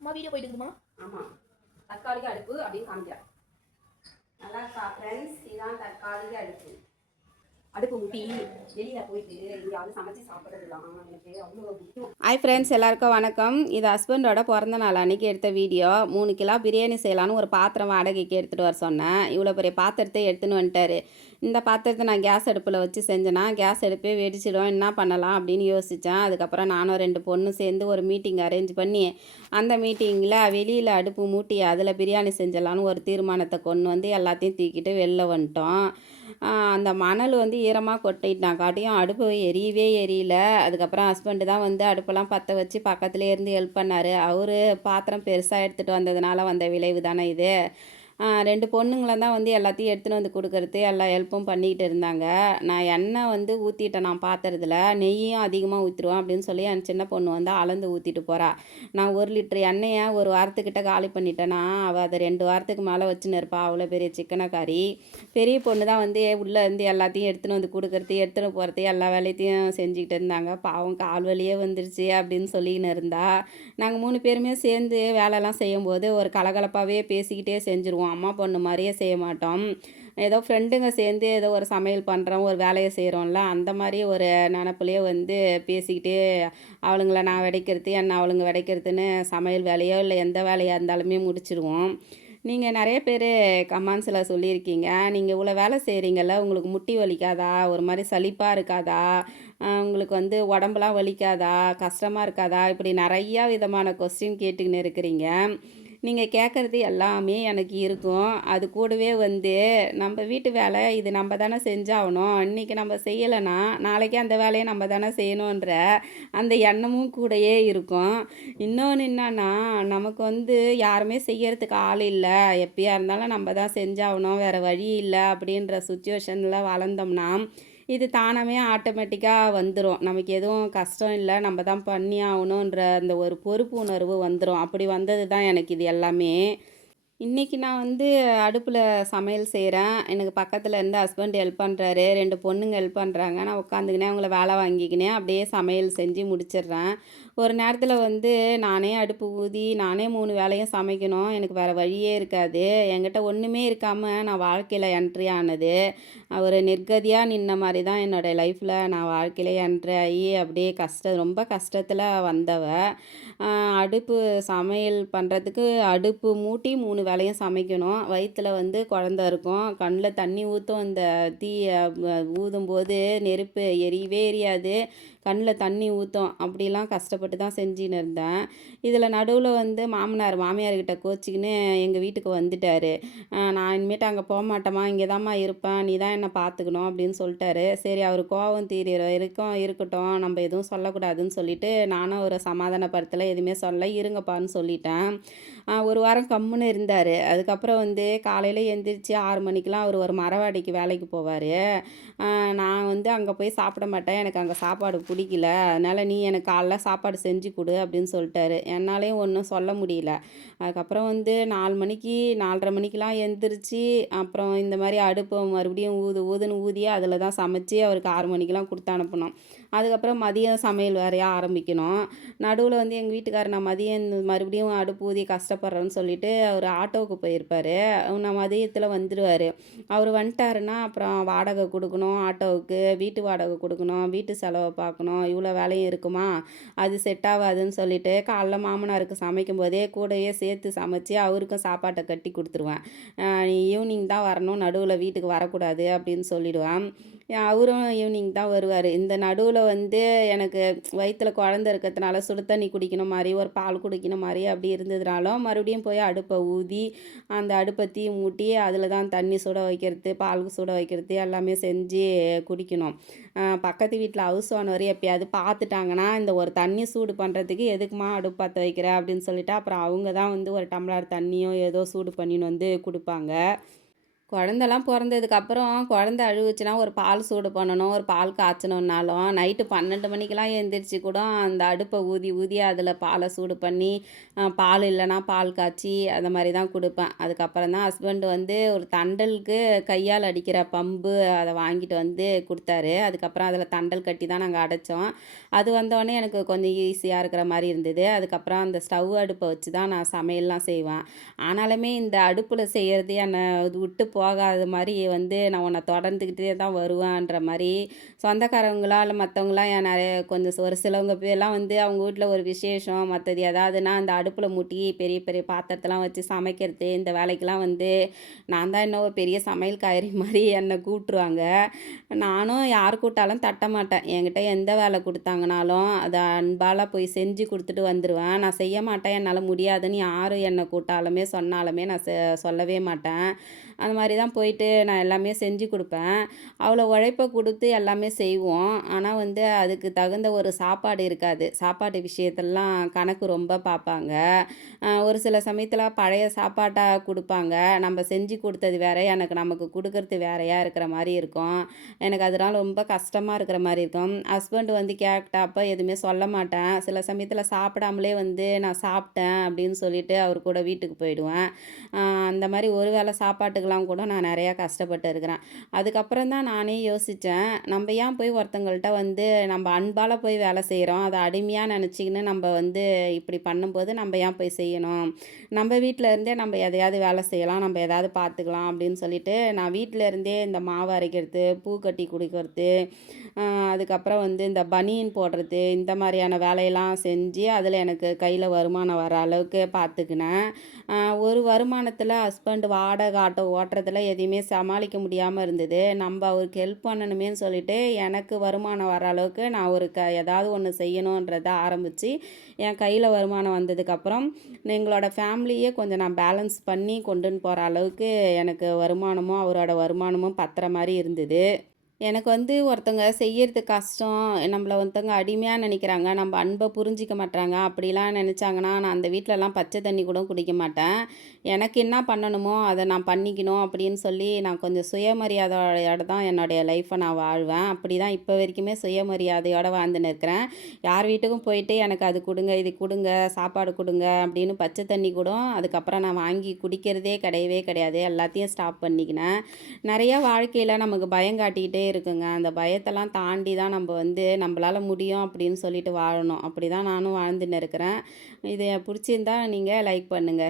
அம்மா வீடியோ போயிட்டு இருக்குமா? ஆமாம் தற்காலிக அடுப்பு அப்படின்னு காமிக்கிறேன் நல்லா இருக்கா ஃப்ரெண்ட்ஸ் இதுதான் தற்காலிக அடுப்பு. அடுப்பு வெளியில் போயிட்டு எங்கேயாவது சமைச்சு சாப்பிட்றதுலாம் எனக்கு அவ்வளோ பிடிக்கும் ஹாய் ஃப்ரெண்ட்ஸ் எல்லாருக்கும் வணக்கம். இது ஹஸ்பண்டோட பிறந்த நாள் அன்றைக்கி எடுத்த வீடியோ. மூணு கிலோ பிரியாணி செய்யலான்னு ஒரு பாத்திரம் வாடகைக்கு எடுத்துகிட்டு வர சொன்னேன். இவ்வளோ பெரிய பாத்திரத்தை எடுத்துன்னு வந்துட்டாரு. இந்த பாத்திரத்தை நான் கேஸ் அடுப்பில் வச்சு செஞ்சேன்னா கேஸ் அடுப்பே வெடிச்சிடும். என்ன பண்ணலாம் அப்படின்னு யோசித்தேன் அதுக்கப்புறம் நானும் ரெண்டு பொண்ணும் சேர்ந்து ஒரு மீட்டிங் அரேஞ்ச் பண்ணி அந்த மீட்டிங்கில் வெளியில் அடுப்பு மூட்டி அதில் பிரியாணி செஞ்சிடலான்னு ஒரு தீர்மானத்தை கொண்டு வந்து எல்லாத்தையும் தூக்கிட்டு வெளில வந்துட்டோம். அந்த மணல் வந்து ஈரமாக கொட்டிட்டான் காட்டியும் அடுப்பு எரியவே எரியல. அதுக்கப்புறம் ஹஸ்பண்டு தான் வந்து அடுப்பெல்லாம் பற்ற வச்சு பக்கத்துலேயே இருந்து ஹெல்ப் பண்ணார். அவர் பாத்திரம் பெருசாக எடுத்துகிட்டு வந்ததுனால வந்த விளைவு தானே இது. ரெண்டு பொண்ணுங்களை தான் வந்து எல்லாத்தையும் எடுத்துன்னு வந்து கொடுக்கறது எல்லா ஹெல்ப்பும் பண்ணிக்கிட்டு இருந்தாங்க. நான் எண்ணெய் வந்து ஊற்றிட்டேன் நான் பாத்திரத்தில் நெய்யும் அதிகமாக ஊற்றிடுவேன் அப்படின்னு சொல்லி என் சின்ன பொண்ணு வந்து அளந்து ஊற்றிட்டு போகிறா நான் ஒரு லிட்டர் எண்ணெயை ஒரு வாரத்துக்கிட்ட காலி பண்ணிட்டேன்னா அவள் அதை ரெண்டு வாரத்துக்கு மேலே வச்சுன்னு இருப்பா. அவ்வளோ பெரிய சிக்கனக்காரி. பெரிய பொண்ணு தான் வந்து உள்ளே இருந்து எல்லாத்தையும் எடுத்துன்னு வந்து கொடுக்கறது எடுத்துன்னு போகிறது எல்லா வேலையத்தையும் செஞ்சுக்கிட்டு இருந்தாங்க. பாவம் கால் வலியே வந்துருச்சு அப்படின்னு சொல்லின்னு இருந்தா. நாங்கள் மூணு பேருமே சேர்ந்து வேலைலாம் செய்யும்போது ஒரு கலகலப்பாகவே பேசிக்கிட்டே செஞ்சுருவோம். அம்மா பொண்ணு மாதிரியே செய்ய மாட்டோம். ஏதோ ஃப்ரெண்டுங்க சேர்ந்து ஏதோ ஒரு சமையல் பண்ணுறோம் ஒரு வேலையை செய்கிறோம்ல அந்த மாதிரி ஒரு நினப்புலேயே வந்து பேசிக்கிட்டே அவளுங்கள நான் விடைக்கிறது என்ன அவளுங்க விடைக்கிறதுன்னு சமையல் வேலையோ இல்லை எந்த வேலையாக இருந்தாலுமே முடிச்சிடுவோம் நீங்கள் நிறைய பேர் கமெண்ட்ஸில் சொல்லியிருக்கீங்க. நீங்கள் இவ்வளோ வேலை செய்கிறீங்கல்ல உங்களுக்கு முட்டி வலிக்காதா? ஒரு மாதிரி சலிப்பாக இருக்காதா? உங்களுக்கு வந்து உடம்புலாம் வலிக்காதா? கஷ்டமாக இருக்காதா? இப்படி நிறையா விதமான கொஸ்டின் கேட்டுக்கின்னு இருக்கிறீங்க. நீங்கள் கேட்குறது எல்லாமே எனக்கு இருக்கும். அது கூடவே வந்து நம்ம வீட்டு வேலை இது நம்ம தானே செஞ்சாகணும். இன்றைக்கி நம்ம செய்யலைன்னா நாளைக்கு அந்த வேலையை நம்ம தானே செய்யணுன்ற அந்த எண்ணமும் கூடயே இருக்கும். இன்னொன்று என்னன்னா நமக்கு வந்து யாருமே செய்யறதுக்கு ஆள் இல்லை. எப்பயா இருந்தாலும் நம்ம தான் செஞ்சாகணும். வேறு வழி இல்லை அப்படின்ற சுச்சுவேஷனில் வளர்ந்தோம்னா இது தானாகவே ஆட்டோமேட்டிக்காக வந்துடும் நமக்கு எதுவும் கஷ்டம் இல்லை நம்ம தான் பண்ணி ஆகணுன்ற அந்த ஒரு பொறுப்பு உணர்வு வந்துடும் அப்படி வந்தது தான் எனக்கு இது எல்லாமே. இன்றைக்கி நான் வந்து அடுப்பில் சமையல் செய்கிறேன் எனக்கு பக்கத்தில் இருந்து ஹஸ்பண்ட் ஹெல்ப் பண்ணுறாரு ரெண்டு பொண்ணுங்க ஹெல்ப் பண்ணுறாங்க நான் உட்காந்துக்கினே அவங்கள வேலை வாங்கிக்கினே அப்படியே சமையல் செஞ்சு முடிச்சிடுறேன். ஒரு நேரத்தில் வந்து நானே அடுப்பு ஊதி நானே மூணு வேலையும் சமைக்கணும். எனக்கு வேறு வழியே இருக்காது. என்கிட்ட ஒன்றுமே இருக்காமல் நான் வாழ்க்கையில் என்ட்ரி ஆனது. ஒரு நிர்கதியாக நின்ன மாதிரி தான் என்னோடய லைஃப்பில் நான் வாழ்க்கையில் என்ட்ரி ஆகி அப்படியே கஷ்டம் ரொம்ப கஷ்டத்தில் வந்தவ. அடுப்பு சமையல் பண்ணுறதுக்கு அடுப்பு மூட்டி மூணு வேலையும் சமைக்கணும். வயிற்றில் வந்து குழந்த இருக்கும். கண்ணில் தண்ணி ஊற்றும் அந்த தீ ஊதும்போது நெருப்பு எரியவே எரியாது. கண்ணில் தண்ணி ஊற்றும் அப்படிலாம் கஷ்டப்பட்டு தான் செஞ்சுன்னு இருந்தேன். இதில் நடுவில் வந்து மாமனார் மாமியார்கிட்ட கோச்சிக்கின்னு எங்கள் வீட்டுக்கு வந்துட்டார். நான் இனிமேட்டு அங்கே போக மாட்டேம்மா. இங்கே தாம்மா இருப்பேன். நீ தான் என்னை பார்த்துக்கணும். அப்படின்னு சொல்லிட்டாரு. சரி அவர் கோவம் தீரிற வரைக்கும் இருக்கட்டும். நம்ம எதுவும் சொல்லக்கூடாதுன்னு சொல்லிட்டு நானும் அவரை சமாதானப்படுத்தலை. எதுவுமே சொல்ல இருங்கப்பான்னு சொல்லிட்டேன். ஒரு வாரம் கம்முன்னு இருந்தார். அதுக்கப்புறம் வந்து காலையில் எந்திரிச்சு ஆறு மணிக்கெலாம் அவர் ஒரு மரவாடிக்கு வேலைக்கு போவார். நான் வந்து அங்கே போய் சாப்பிட மாட்டேன். எனக்கு அங்கே சாப்பாடு பிடிக்கல அதனால் நீ எனக்கு காலைல சாப்பாடு செஞ்சு கொடு அப்படின்னு சொல்லிட்டாரு. என்னாலேயும் ஒன்றும் சொல்ல முடியல. அதுக்கப்புறம் வந்து நாலு மணிக்கு நாலரை மணிக்கெலாம் எழுந்திரிச்சு அப்புறம் இந்த மாதிரி அடுப்பை மறுபடியும் ஊது ஊதுன்னு ஊதி அதில் தான் சமைச்சு அவருக்கு ஆறு மணிக்கெலாம் கொடுத்து அனுப்பினோம். அதுக்கப்புறம் மதியம் சமையல் வேறையாக ஆரம்பிக்கணும். நடுவில் வந்து எங்கள் வீட்டுக்காரர் நான் மதியம் மறுபடியும் அடுப்பு ஊதி கஷ்டப்படுறேன்னு சொல்லிட்டு அவர் ஆட்டோவுக்கு போயிருப்பார். நான் மதியத்தில் வந்துடுவார் அவர் வந்துட்டாருன்னா அப்புறம் வாடகை கொடுக்கணும் ஆட்டோவுக்கு வீட்டு வாடகை கொடுக்கணும் வீட்டு செலவை பார்க்கணும். இவ்வளோ வேலையும் இருக்குமா? அது செட் ஆகாதுன்னு சொல்லிட்டு காலைல மாமனாருக்கு சமைக்கும் போதே கூடவே சேர்த்து சமைச்சு அவருக்கும் சாப்பாட்டை கட்டி கொடுத்துருவேன். ஈவினிங் தான் வரணும் நடுவில் வீட்டுக்கு வரக்கூடாது அப்படின்னு சொல்லிடுவேன். அவரும் ஈவினிங் தான் வருவார். இந்த நடுவில் வந்து எனக்கு வயிற்றில் குழந்த இருக்கிறதுனால சுடு தண்ணி குடிக்கணும் மாதிரி ஒரு பால் குடிக்கணும் மாதிரி அப்படி இருந்ததுனாலும் மறுபடியும் போய் அடுப்பை ஊதி அந்த அடுப்பை தீ மூட்டி அதில் தான் தண்ணி சுட வைக்கிறது பால் சுட வைக்கிறது எல்லாமே செஞ்சு குடிக்கணும். பக்கத்து வீட்டில் ஹவுஸ் ஓனர் எப்பயாவது பார்த்துட்டாங்கன்னா இந்த ஒரு தண்ணி சூடு பண்ணுறதுக்கு எதுக்குமா அடுப்பு பற்ற வைக்கிற அப்படின்னு சொல்லிட்டு அப்புறம் அவங்க தான் வந்து ஒரு டம்ளர் தண்ணியோ ஏதோ சூடு பண்ணின்னு வந்து கொடுப்பாங்க. குழந்தெல்லாம் பிறந்ததுக்கப்புறம் குழந்த அழுவுச்சுன்னா ஒரு பால் சூடு பண்ணணும் ஒரு பால் காய்ச்சணுன்னாலும் நைட்டு பன்னெண்டு மணிக்கெலாம் எழுந்திரிச்சு கூட அந்த அடுப்பை ஊதி ஊதி அதில் பாலை சூடு பண்ணி பால் இல்லைன்னா பால் காய்ச்சி அந்த மாதிரி தான் கொடுப்பேன். அதுக்கப்புறம் தான் ஹஸ்பண்ட் வந்து ஒரு தண்டலுக்கு கையால் அடிக்கிற பம்பு அதை வாங்கிட்டு வந்து கொடுத்தாரு. அதுக்கப்புறம் அதில் தண்டல் கட்டி தான் நாங்கள் அடைச்சோம். அது வந்தோடனே எனக்கு கொஞ்சம் ஈஸியாக இருக்கிற மாதிரி இருந்தது. அதுக்கப்புறம் அந்த ஸ்டவ் அடுப்பை வச்சு தான் நான் சமையல்லாம் செய்வேன். ஆனாலுமே இந்த அடுப்பில் செய்கிறது என்னை இது விட்டு போகாத மாதிரி வந்து நான் உன்னை தொடர்ந்துக்கிட்டே தான் வருவேன்ற மாதிரி சொந்தக்காரவங்களா இல்லை மற்றவங்களாம் என் நிறைய கொஞ்சம் ஒரு சிலவங்க பேர்லாம் வந்து அவங்க வீட்டில் ஒரு விசேஷம் மற்றது ஏதாவதுன்னா அந்த அடுப்பில் மூட்டி பெரிய பெரிய பாத்திரத்தெல்லாம் வச்சு சமைக்கிறது இந்த வேலைக்கெலாம் வந்து நான் தான் இன்னும் ஒரு பெரிய சமையல் காய்கறி மாதிரி என்னை கூப்பிட்ருவாங்க நானும் யார் கூட்டாலும் தட்ட மாட்டேன். என்கிட்ட எந்த வேலை கொடுத்தாங்கனாலும் அதை அன்பால் போய் செஞ்சு கொடுத்துட்டு வந்துடுவேன் நான் செய்ய மாட்டேன். என்னால் முடியாதுன்னு யாரும் என்னை கூட்டாலுமே சொன்னாலுமே நான் செ சொல்லவே மாட்டேன். அந்த மாதிரி மாதிரி தான் போயிட்டு நான் எல்லாமே செஞ்சு கொடுப்பேன். அவ்வளோ உழைப்பை கொடுத்து எல்லாமே செய்வோம். ஆனால் வந்து அதுக்கு தகுந்த ஒரு சாப்பாடு இருக்காது. சாப்பாடு விஷயத்தெல்லாம் கணக்கு ரொம்ப பார்ப்பாங்க. ஒரு சில சமயத்தில் பழைய சாப்பாட்டாக கொடுப்பாங்க. நம்ம செஞ்சு கொடுத்தது வேற எனக்கு நமக்கு கொடுக்கறது வேறையாக இருக்கிற மாதிரி இருக்கும். எனக்கு அதனால் ரொம்ப கஷ்டமாக இருக்கிற மாதிரி இருக்கும். ஹஸ்பண்ட் வந்து கேட்டாப்ப எதுவுமே சொல்ல மாட்டேன். சில சமயத்தில் சாப்பிடாமலே வந்து நான் சாப்பிட்டேன் அப்படின்னு சொல்லிட்டு அவர் கூட வீட்டுக்கு போயிடுவேன். அந்த மாதிரி ஒரு வேளை சாப்பாட்டுக்கெல்லாம் கூட நான் நிறையா கஷ்டப்பட்டு இருக்கிறேன். அதுக்கப்புறம் தான் நானே யோசித்தேன் நம்ம ஏன் போய் ஒருத்தங்கள்ட்ட வந்து நம்ம அன்பால் போய் வேலை செய்கிறோம் அதை அடிமையாக நினச்சிக்கின்னு நம்ம வந்து இப்படி பண்ணும்போது நம்ம ஏன் போய் செய்யணும்? நம்ம வீட்டில் இருந்தே நம்ம எதையாவது வேலை செய்யலாம் நம்ம எதாவது பார்த்துக்கலாம் அப்படின்னு சொல்லிட்டு நான் வீட்டில் இருந்தே இந்த மாவு அரைக்கிறது பூ கட்டி கொடுக்கறது அதுக்கப்புறம் வந்து இந்த பனியன் போடுறது இந்த மாதிரியான வேலையெல்லாம் செஞ்சு அதில் எனக்கு கையில் வருமானம் வர அளவுக்கு பார்த்துக்கினேன் ஒரு வருமானத்தில் ஹஸ்பண்ட் வாடகை ஆட்டோ ஓட்டுறதுல எதையுமே சமாளிக்க முடியாமல் இருந்தது. நம்ம அவருக்கு ஹெல்ப் பண்ணணுமேன்னு சொல்லிட்டு எனக்கு வருமானம் வர அளவுக்கு நான் ஒரு க ஏதாவது ஒன்று செய்யணுன்றதை ஆரம்பித்து என் கையில் வருமானம் வந்ததுக்கப்புறம் எங்களோட ஃபேமிலியே கொஞ்சம் நான் பேலன்ஸ் பண்ணி கொண்டுன்னு போகிற அளவுக்கு எனக்கு வருமானமும் அவரோட வருமானமும் பத்துற மாதிரி இருந்தது. எனக்கு வந்து ஒருத்தங்க செய்யறது கஷ்டம் நம்மள ஒருத்தவங்க அடிமையாக நினைக்கிறாங்க நம்ம அன்பை புரிஞ்சிக்க மாட்டாங்க அப்படிலாம் நினச்சாங்கன்னா நான் அந்த வீட்டிலலாம் பச்சை தண்ணி கூட குடிக்க மாட்டேன். எனக்கு என்ன பண்ணணுமோ அதை நான் பண்ணிக்கணும் அப்படின்னு சொல்லி நான் கொஞ்சம் சுயமரியாதையோட தான் என்னுடைய லைஃப்பை நான் வாழ்வேன். அப்படி தான் இப்போ வரைக்குமே சுயமரியாதையோடு வாழ்ந்துன்னு இருக்கிறேன். யார் வீட்டுக்கும் போயிட்டு எனக்கு அது கொடுங்க இது கொடுங்க சாப்பாடு கொடுங்க அப்படின்னு பச்சை தண்ணி கூட அதுக்கப்புறம் நான் வாங்கி குடிக்கிறதே கிடையவே கிடையாது. எல்லாத்தையும் ஸ்டாப் பண்ணிக்கினேன். நிறையா வாழ்க்கையில் நமக்கு பயம் காட்டிக்கிட்டே இருக்குங்க. அந்த பயத்தெல்லாம் தாண்டி தான் நம்ம வந்து நம்மளால முடியும் அப்படின்னு சொல்லிட்டு வாழணும். அப்படி தான் நானும் வாழ்ந்துன்னு இருக்கிறேன். இதை பிடிச்சிருந்தா நீங்கள் லைக் பண்ணுங்கள்